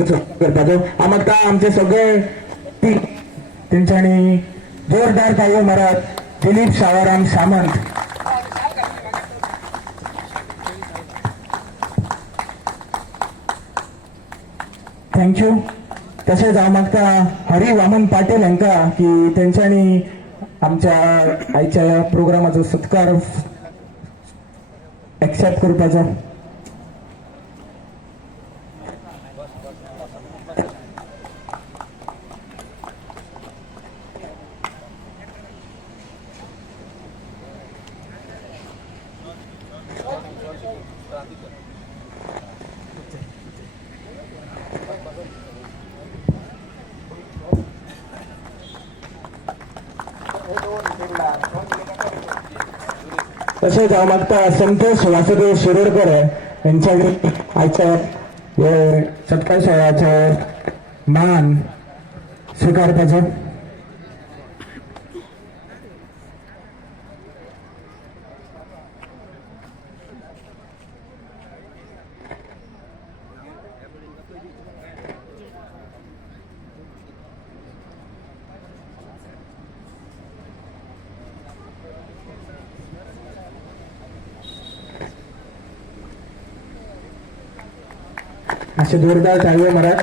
करपाचो आम्हाला आमचे सगळे तेंच्यांनी जोरदार ताळयो मारत दिलीप शावाराम सामंत थँक्यू। तसेच हांव मागता हरी वामन पाटील हांकां की तेंच्यांनी आमच्या आयच्या प्रोग्रामाचो सत्कार एक्सेप्ट करपाचो। तसेच हांव मागता संतोष वासुदेव शिरोडकर यांच्यानी आयच्या सत्कार सोहळ्याचो मान स्वीकारपाचो। असे जोरदार ताळयो मारत।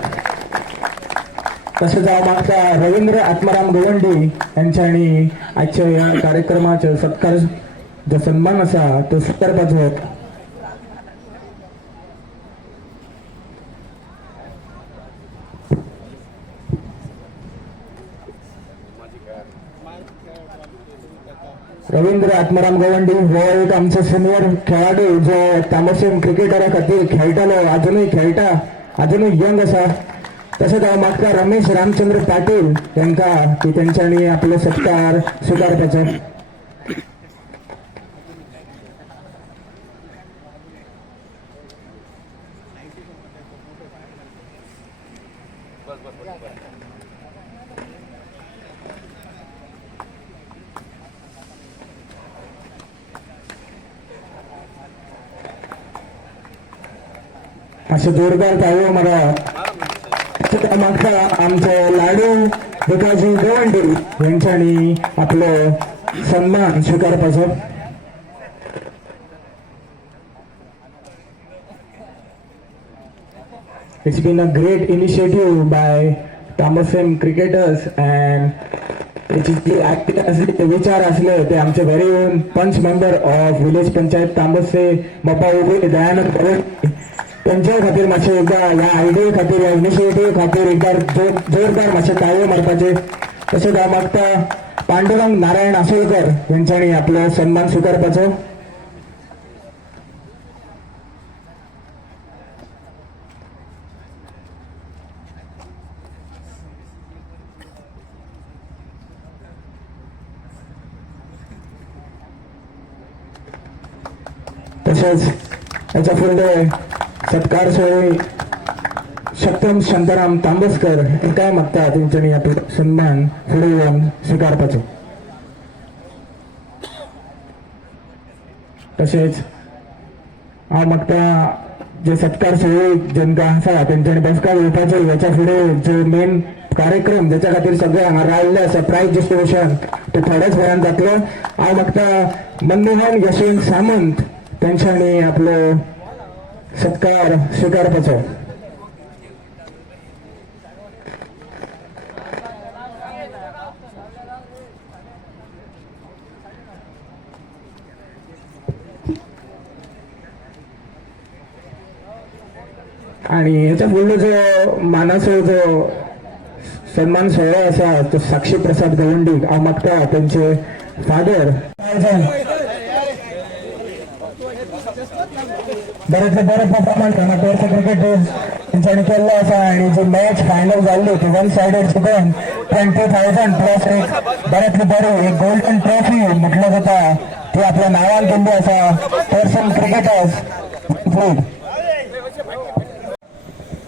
तसेच हांव मागता रवींद्र आत्माराम गोवंडी यांच्यानी आजच्या या कार्यक्रमाचे सत्कार जो सन्मान असा तो स्वीकारपाचो। रवींद्र आत्माराम गोवंडी हो एक आमचो सिनियर खेळाडू जो तामोसेम क्रिकेटरा खातीर खेळटालो, अजूनही खेळटा, अजूनही यंग असा। तसेच हांव मागता रमेश रामचंद्र पाटील यांका की तेंच्यांनी आपलो सत्कार स्वीकारपाचो। असे जोरदार ताळयो मारत मागता आमचे लाडू भिकाजी गोवंडी यांच्यानी आपलो सन्मान स्वीकारपाचो। It's been a great initiative by Tamosim cricketers and जे विचार असले ते आमचे व्हेरी ओन पंच मेंबर ऑफ विलेज पंचायत तांबसे बापा उबे दयानंद गोवंडी त्यांच्या खातीर मातशे एकदा ह्या आयडिये खातीर, ह्या इनिशिएटिव्ह खातीर एकदा जोरदार मातशे ताळयो मारपाचे। तशेंच हांव मागता पांडुरंग नारायण आसोलकर यांच्यानी आपलो सन्मान स्वीकारपाचो। तसेच याच्या पुढे सत्कार सोहळे सत्यम शांताराम तांबसकर हे काय मागता तेंच्यांनी आपलो सन्मान फुडें येवन स्वीकारपाचो। तसेच हांव मागता जे सत्कार सोहळे जेंका आसा तेंच्यांनी बसका घेवपाचो। ह्याच्या फुडें जो मेन कार्यक्रम ज्याच्या खातीर सगळे हांगा रावल्ले आसा प्राइज डिस्ट्रिब्युशन तो थोड्याच वेळान जातलो। हांव मागता मनमोहन यशवंत सामंत तेंच्यांनी आपलो सत्कार स्वीकारपाचो। आणि याच्या फुडलो जो मानाचो जो सन्मान सोहळो आसा तो साक्षी प्रसाद गोवंडी हांव मागता तेंचे फादर बरेंतले बरें परफॉर्मन्स हांगा पेरसे क्रिकेट तेंच्यांनी केल्लो आसा। आनी जी मॅच फायनल जाल्ली ती वन सायडेड जिखून 20,000 प्लस एक बरेंतली बरी एक गोल्डन ट्रॉफी म्हटलं जाता ती आपल्या नांवान केल्ली आसा पर्सन क्रिकेटर्स।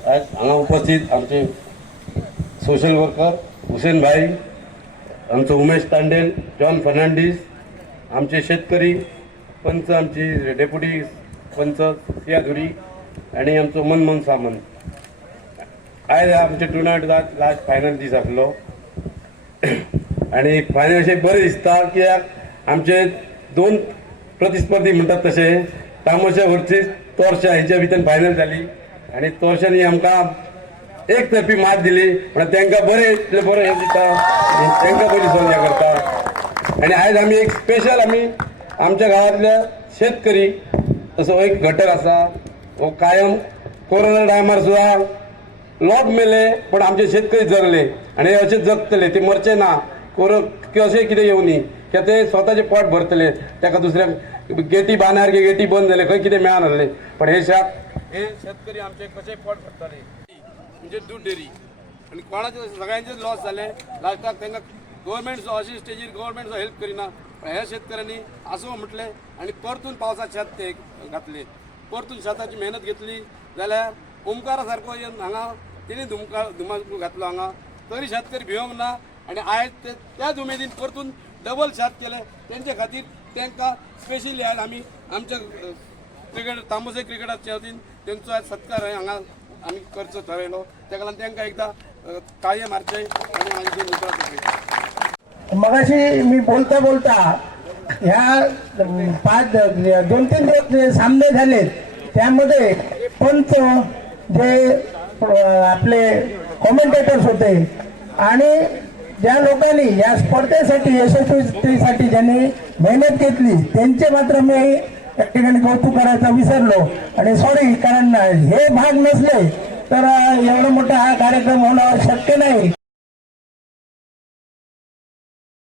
आज हांगा उपस्थित आमचे सोशल वर्कर हुसेन भाई, आमचो उमेश तांडेल, जॉन फर्नांडीस, आमचे शेतकरी पंच, आमची डेप्युटी पंच सियाधुरी आणि आमचो मनमोहन सामंत। आयज आमचे टुर्नामेंट लास्ट फायनल दीस आसलो आणि फायनल अशें बरें दिसता कित्याक आमचे दोन प्रतिस्पर्धी म्हणटात तशे तामोशा वर्सीस तोरशा हेंच्या भितर फायनल जाली आणि तोरशांनी आमकां एक तर्फी मात दिली पण तांकां बरें बरें हें दिता तांकां बरी सोल्या करता आणि आयज आमी एक स्पेशल आमी आमच्या गांवांतल्या शेतकरी असो एक घटक आसा हो कायम कोरोना टायमार सुद्दां लोक मेले पण आमचे शेतकरी जगले आणि असे जगतले ते मरचे ना कशें कितें येवनी कित्याक ते स्वताचे पोट भरतले ताका दुसऱ्याक गेटी बांदल्यार गेटी बंद जाले खंय कितें मेळना जालें पण हे शेतकरी आमचे कशे पोट भरतले म्हणजे दूध डेरी आणि कोणाचे सगळ्यांचेच लॉस जाले लास्टाक तांकां गव्हर्मेंट अशी स्टेजीर गव्हर्मेंट हेल्प करिना पण ह्या शेतकऱ्यांनी असो म्हटलें आणि परतून पावसात शेत ते घातले परतून शेताची मेहनत घेतली जाल्यार ओमकारा सारको हांगा तेणी धुमाकूळ घातलो हांगा तरी शेतकरी भिवंक ना आणि आयज त्याच उमेदीन परतून डबल शेत केले तेंचे खातीर तांकां स्पेशली आयज आमी आमच्या क्रिकेट तांबोसे क्रिकेटाच्या वतीन तेंचो आज सत्कार हांगा आमी करचो ठरयलो तेका लागून तांकां एकदां ताळये मारचे आनी आमचे मुखार मगाशी मी बोलता बोलता ह्या 2-3 दिवस जे सामने झाले त्यामध्ये पंच जे आपले कॉमेंटेटर्स होते आणि ज्या लोकांनी या स्पर्धेसाठी यशस्वीसाठी ज्यांनी मेहनत घेतली त्यांचे मात्र मी या ठिकाणी कौतुक करायचं विसरलो आणि सॉरी कारण हे भाग नसले तर एवढा मोठा हा कार्यक्रम होणं शक्य नाही.